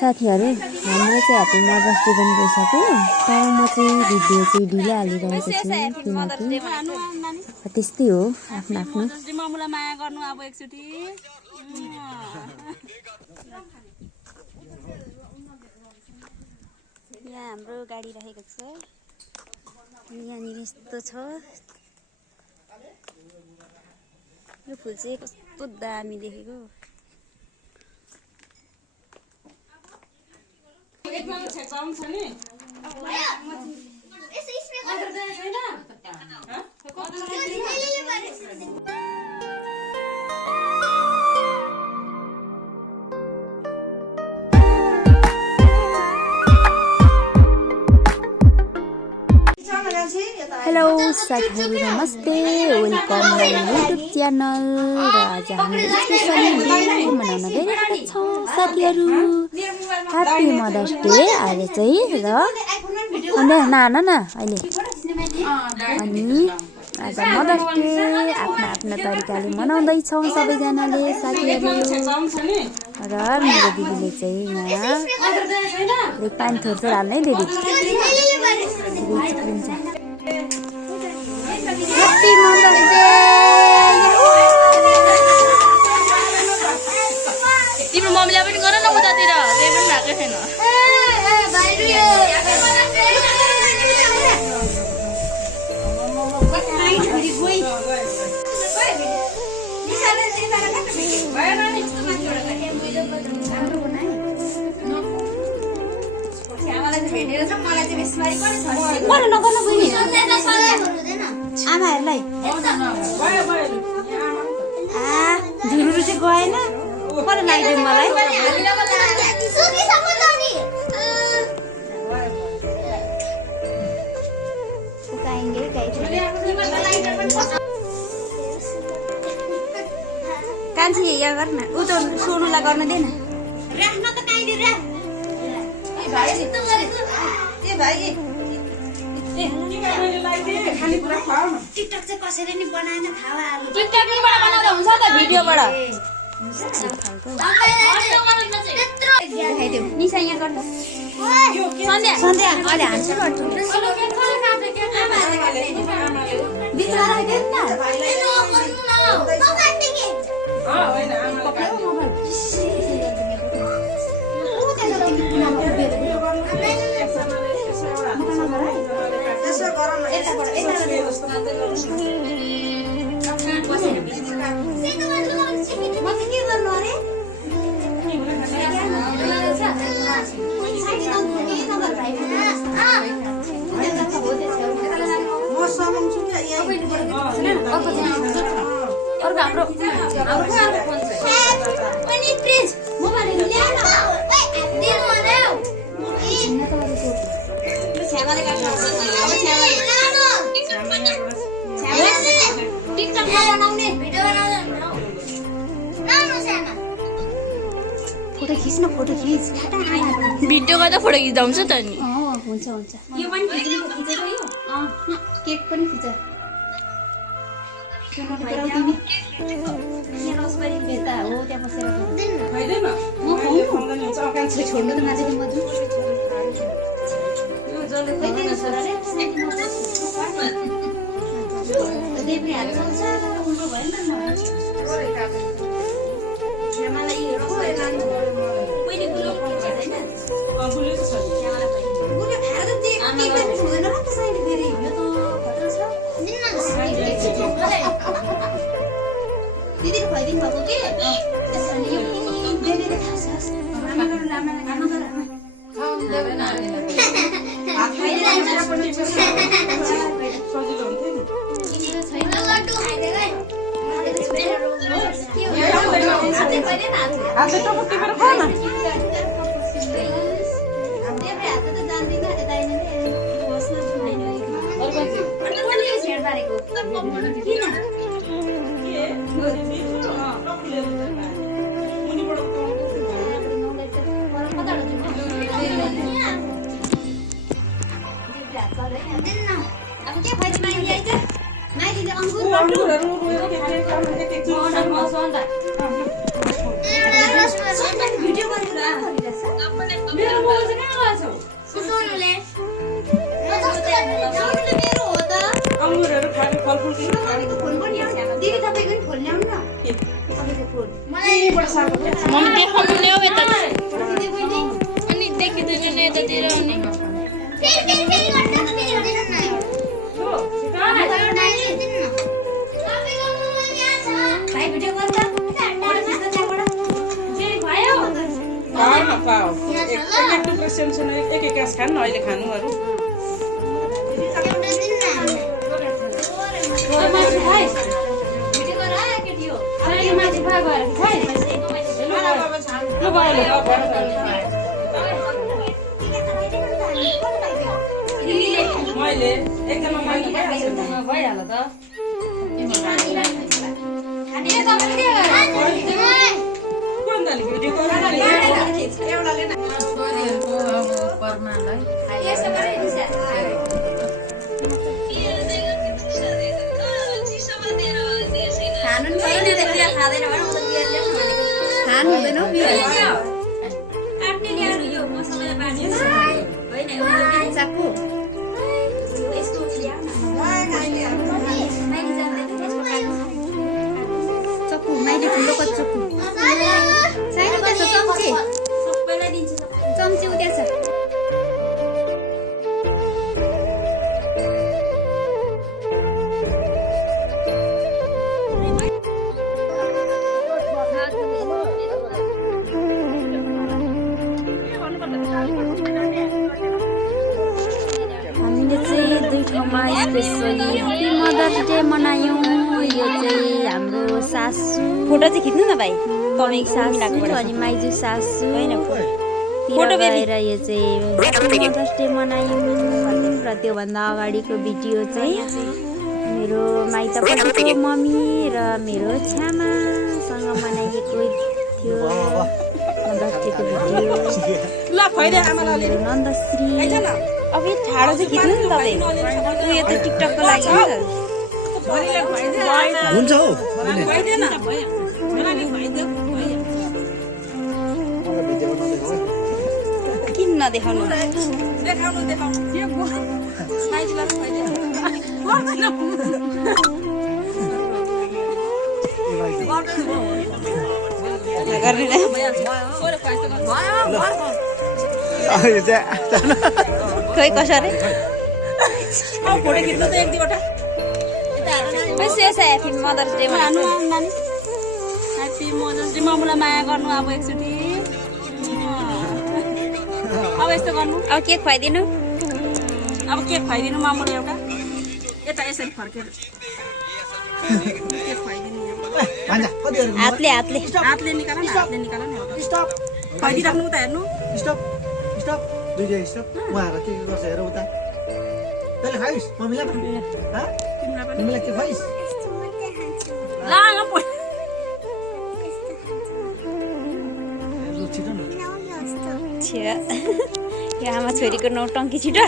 साथीहरु हाम्रो चाहिँ ह्यापी मदर्स डे पनि गइसक्यो तर म चाहिँ भिडियो चाहिँ ढिलो हालिरहेको छु किनकि त्यस्तै हो आफ्नो आफ्नो मम्मीलाई माया गर्नु अब एकचोटी यहाँ हाम्रो गाडी राखेको छ यहाँनिर यस्तो छ यो फुल चाहिँ कस्तो दामी देखेको हेलो साथीहरु नमस्ते वेलकम माय युट्युब च्यानल र आज हामी स्पेशली डे मनाउन गइरहेका छौं साथीहरु ह्यापी मदर्स डे आज चाहिँ र नाना न अहिले अनि आज मदर्स डे आफ्नो तरिकाले मनाउँदै छौं सबैजनाले साथीहरु र मेरो दिदीले चाहिँ यहाँ पानी थोर्छ हाल्नै दिदी Happy Mother's Day! तिम्रो मम्मीलाई पनि गर न उतातिर त्यही पनि भएको छैन आमाहरूलाई झुरुरु चाहिँ गएन कसले लगाइदियो मलाई कान्छी यहाँ गर्न उ त सोनुलाई गर्न दिएन टिकटक चाहिँ कसैले नि बनाएन खावा आलु टिकटकबाट बनाउँदा हुन्छ त भिडियोबाट निसा यहाँ गर्छ सन्ध्या सन्ध्या अहिले हान्छु फोटो खिच्न फोटो खिच भिडियो गर्दा फोटो खिच्दा हुन्छ त नि हुन्छ हुन्छ यो पनि खिचेको यो केक पनि खिच छोड्नु त नजाने मजु दिदी खुवाइदिनु भएको के एक गाँस खानु अहिले खानुहरू मैले एकदमै भइहाल्यो त चम्ची उद्या छ हामीले चाहिँ दुई ठाउँमा स्पेसली ह्याप्पी मदर्स डे मनायौँ। यो चाहिँ हाम्रो सासू फोटो चाहिँ खिच्नु न भाइ पमिक सासू अनि माइजू सासू फोटो गएर यो चाहिँ ह्याप्पी मदर्स डे मनायौँ। र त्योभन्दा अगाडिको भिडियो चाहिँ मेरो माइतपट्टिको मम्मी र मेरो छ्यामासँग मनाइएको थियो मदर्स डेको भिडियो। मेरो नन्दश्री अब यो ठाडो चाहिँ खिच्नु नि तपाईँ यो त टिकटकको लागि हो हुन्छ हौ किन नदेखाउनु खोइ कसरी फोटो खिच्नु त एक दुईवटा happy mother's day happy mother's day मामुलाई माया गर्नु अब एकचोटि अब यस्तो गर्नु अब केक खुवाइदिनु अब केक खुवाइदिनु मामुले एउटा यता यसरी फर्केर केक खुवाइदिनु हातले हातले निकाल न हातले निकाल न एउटा खुवाइदिइराख्नु उता हेर्नु स्टप स्टप दुईजना स्टप उहाँहरूलाई के गर्छ हेर उता तैँले खाइस् मम्मीलाई तिमीलाई के खाइस् छिटो न यो आमा छोरीको नौटङ्की छिटो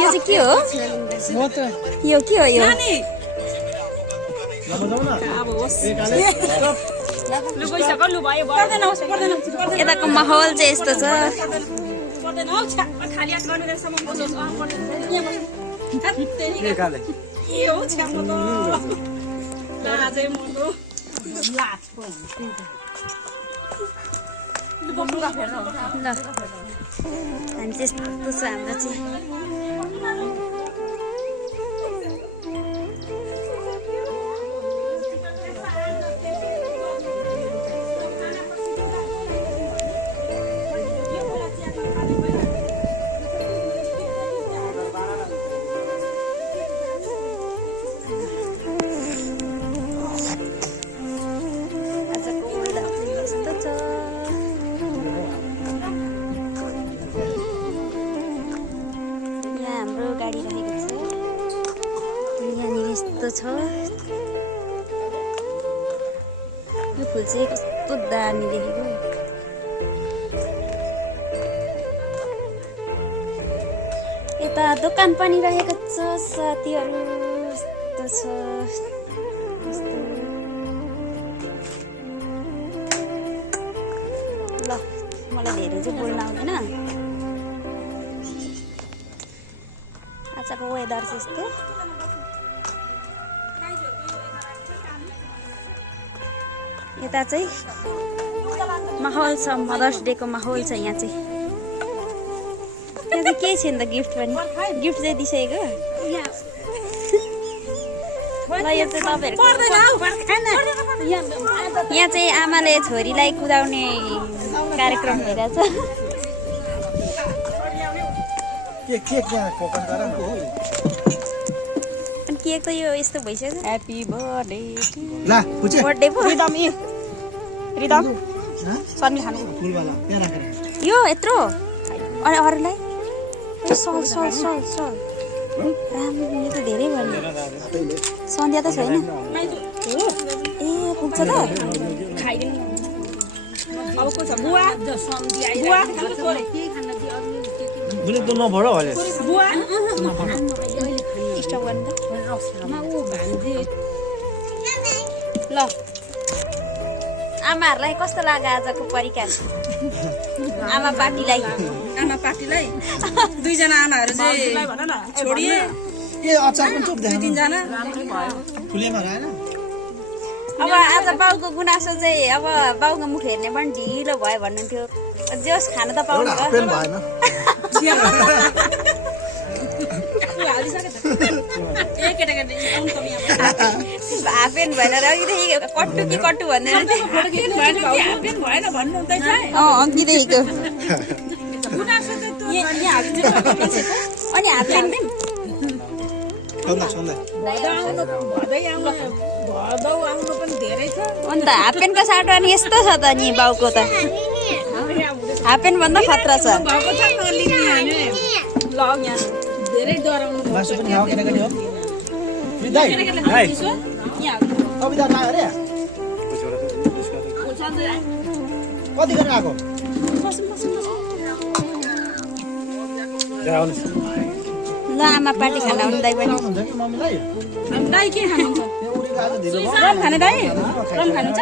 यो चाहिँ के हो यो के हो यो यताको माहौल चाहिँ यस्तो छ ल हामी चाहिँ यस्तो छ हाम्रो चाहिँ छ यो फुल चाहिँ कस्तो दामी देखेको यता दोकान पनि रहेको छ साथीहरू। यस्तो छ यस्तो। ल मलाई धेरै चाहिँ बोल्न आउँदैन। आजको वेदर चाहिँ यस्तो। यता चाहिँ माहौल छ, मदर्स डेको माहौल छ यहाँ चाहिँ। यहाँ चाहिँ के छैन त गिफ्ट पनि, गिफ्ट चाहिँ दिइसकेको। ल यो चाहिँ तपाईँहरूको यहाँ चाहिँ आमाले छोरीलाई कुदाउने कार्यक्रम भइरहेछ। केक यहाँ कोकन गर न। अनि केक त यो यस्तो भइसक्यो। ह्याप्पी बर्थडे ला पुचे बर्थडे पो रिदम रिदम ह सन्मी खानु फुलवाला यहाँ राखेर यो यत्रो। अनि अरूलाई सल सल सल सल राम्रो। यो त धेरै भयो नि। सन्ध्या त छैन। ए पुग्छ त। खाइदिनु अब को छ बुवा बुवा बुने त नभरो हले बुवा स्टप गर्नु त। ल आमाहरूलाई कस्तो लाग्यो आजको परिकार? आमा पार्टीलाई आमा पार्टीलाई दुईजना आमाहरू चाहिँ छोडिए। ए अचार पनि चोप देखाउनु। तीनजना फुलेमा राएन अब आज बाउको गुनासो चाहिँ अब बाउको मुख हेर्ने पनि ढिलो भयो भन्नुहुन्थ्यो। जोस खान त पाउनु एउटा भयो। हाफपेन भएन। ए केटाकेटी आउनु कमी अब हाफेन भएन र अघिदेखि कट्टु कि कट्टु भन्दै हाफपेन भएन भन्नु हुँदैछ। अघिदेखिको। गुनासो चाहिँ तँ यहाँ हालिदिनु। अनि हाफेन पनि छन्दा छन्दा भदौ आउनु पनि धेरै छ। अन्त हाफपेनको साटो अनि यस्तो छ त नि बाउको त। हाफपेन भन्दा खतरा छ। भएको छ नलिने हामी ल यहाँ धेरै डराउनु मासु पनि खाऊ केटाकेटी हो। विदाई हाय यहाँ कविता खायो अरे कति गरेर आएको ल आमा पार्टी खाना हुँदै पनि। हुन्छ कि मम्मीलाई दाइ के खानुहुन्छ? यो उडेको आज ढिलो भयो। रम खाने दाइ? रम खानुहुन्छ?